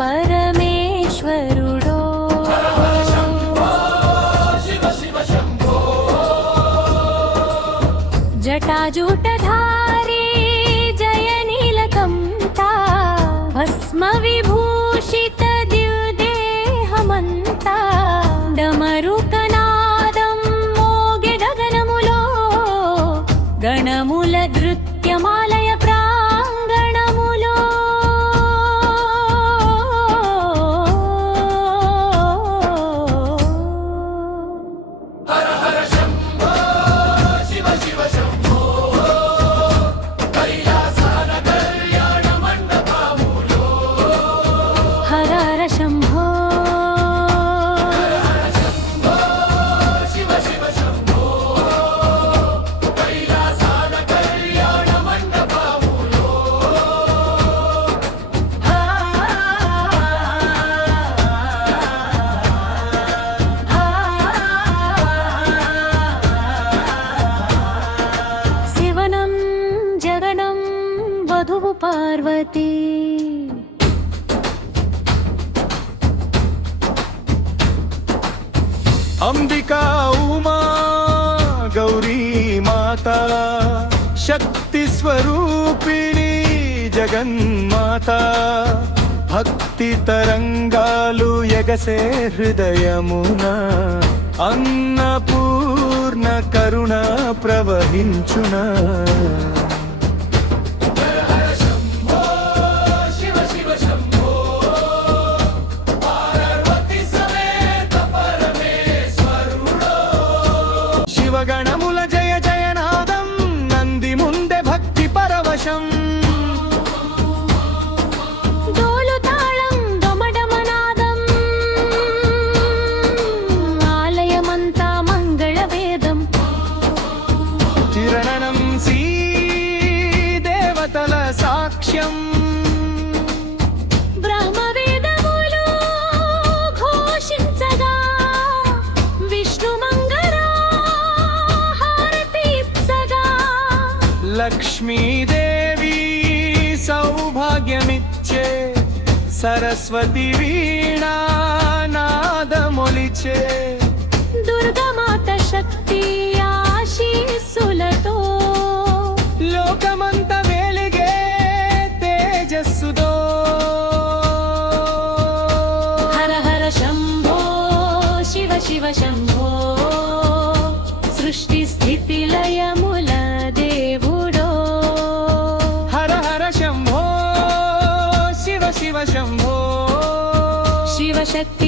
परमेश्वरुडो जटाजूटधारी जय नीलकण्ठा भस्म विभूषित दिव्यदेहमन्ता डमरुकनादं मोगे गगनमुलो गणमुल नृत्यमालय प्राङ्गणमुलो हर हर शम्भो शिव शिव शम्भो कैलासन कल्याण मंडपमुलो हर हर शम्भो शिव शिव शम्भो कैलासन कल्याण मंडपमुलो शिवनं जगनं वधुः पार्वती अंबिका उमा गौरी माता शक्ति स्वरूपिणी जगन्माता भक्ति तरंगालु यगसे हृदयमुना अन्नपूर्ण करुणा प्रवहिंचुना शिव शिव शम्भो पार्वती समेत परमेश्वरुडो शिवगणमुल जय जयनादं नंदि मुंदे भक्ति परवशं डोलुताळं डमडमनादम् आलयमन्ता मङ्गलवेदम् चिरणनं सी देवतल साक्ष्यम् ब्रह्मवेदमुलो घोषिंचगा विष्णुमङ्गला हारतीप्सगा लक्ष्मीदेवी सौभाग्यमिच्छे सरस्वती वीणा नादमोलिचे दुर्गमात शक्ति आशीस्सुलतो लोकमंत वेलिगे तेजस्सुदो हर हर शम्भो शिव शिव शम्भो सृष्टि स्थिति लय मूल देवुडो हर हर शंभो शिव शिव शंभो शिवशक्ति